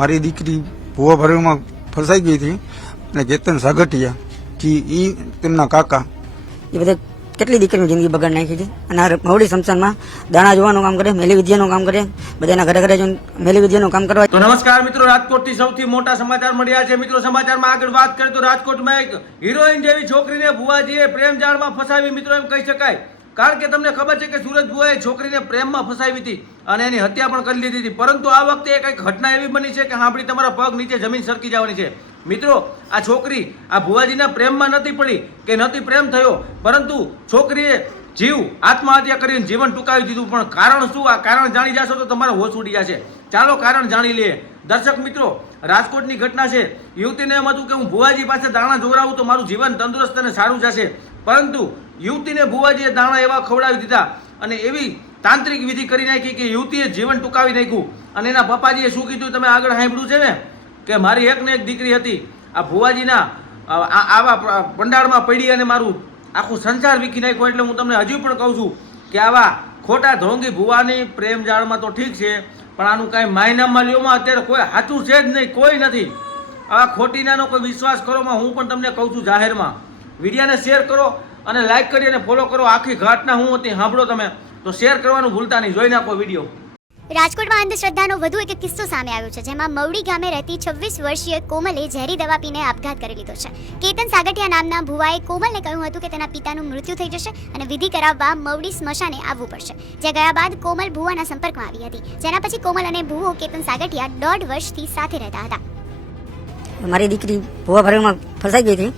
મારી દીકરી ભૂવા ભરવામાં ફસાઈ ગઈ હતી અને કેતન સાગઠિયા એ તેમના કાકા એ બધા કેટલી દીકરીની જિંદગી બગાડ નાખી છે. અને આ મવડી સંસ્થાનમાં દાણા જોવાનું કામ કરે, મેલી વિદ્યાનું કામ કરે, બધાના ઘરે ઘરે જઈને મેલી વિદ્યાનું કામ કરવા. તો નમસ્કાર મિત્રો, રાજકોટથી સૌથી મોટા સમાચાર મળ્યા છે. મિત્રો, સમાચારમાં આગળ વાત કરીએ તો રાજકોટમાં એક હિરોઈન જેવી છોકરીને ભુવાજીએ પ્રેમ જાળમાં ફસાવી. મિત્રો, એમ કહી શકાય, કારણ કે તમને ખબર છે કે સુરજ ભુવાએ છોકરીને પ્રેમમાં ફસાવી હતી અને એની હત્યા પણ કરી લીધી હતી. પરંતુ આ વખતે કંઈક ઘટના એવી બની છે કે સાંભળી તમારા પગ નીચે જમીન સરકી જવાની છે. મિત્રો, આ છોકરી આ ભુવાજીના પ્રેમમાં નથી પડી કે નથી પ્રેમ થયો, પરંતુ છોકરીએ આત્મહત્યા કરીને જીવન ટૂંકાવી દીધું. પણ કારણ શું? આ કારણ જાણી જશો તો તમારે હોશ ઉડી જશે. ચાલો કારણ જાણી લઈએ. દર્શક મિત્રો, રાજકોટની ઘટના છે. યુવતીને એમ હતું કે હું ભુવાજી પાસે દાણા જોવડાવું તો મારું જીવન તંદુરસ્ત અને સારું જશે. પરંતુ યુવતીને ભુવાજીએ દાણા એવા ખવડાવી દીધા અને એવી તાંત્રિક વિધિ કરી નાખી કે યુવતીએ જીવન ટૂંકાવી નાખ્યું. અને એના પપ્પાજીએ શું કીધું તમે આગળ સાંભળ્યું છે ને, કે મારી એક ને એક દીકરી હતી, આ ભુવાજીના આવા પંડાળમાં પડી અને મારું આખું સંસાર વીખી નાખ્યો. એટલે હું તમને હજુ પણ કહું છું કે આવા ખોટા ધોંગી ભુવાની પ્રેમ જાળમાં તો ઠીક છે, પણ આનું કાંઈ માયનામાં લ્યોમાં અત્યારે કોઈ સાચું છે જ નહીં, કોઈ નથી. આ ખોટીનાનો કોઈ વિશ્વાસ કરોમાં હું પણ તમને કહું છું જાહેરમાં. વિડીયોને શેર કરો અને લાઈક કરી અને ફોલો કરો. આખી ઘટના હું હતી સાંભળો તમે, તો શેર કરવાનું ભૂલતા નહીં. જોઈ નાખો વિડીયો. રાજકોટમાં અંધશ્રદ્ધાનો વધુ એક કિસ્સો સામે આવ્યો છે, જેમાં મવડી ગામે રહેતી 26 વર્ષીય કોમલે ઝેરી દવા પીને આપઘાત કરી લીધો છે. કેતન સાગઠિયા નામના ભુવાએ કોમલને કહ્યું હતું કે તેના પિતાનું મૃત્યુ થઈ જશે અને વિધિ કરાવવા મવડી સ્મશાને આવવું પડશે. જ્યાં ગયા બાદ કોમલ ભુવાના સંપર્કમાં આવી હતી, જેના પછી કોમલ અને ભુવો કેતન સાગઠિયા 1.5 વર્ષથી સાથે રહેતા હતા. મારી દીકરી ભૂવા ભરવામાં ફસાઈ ગઈ હતી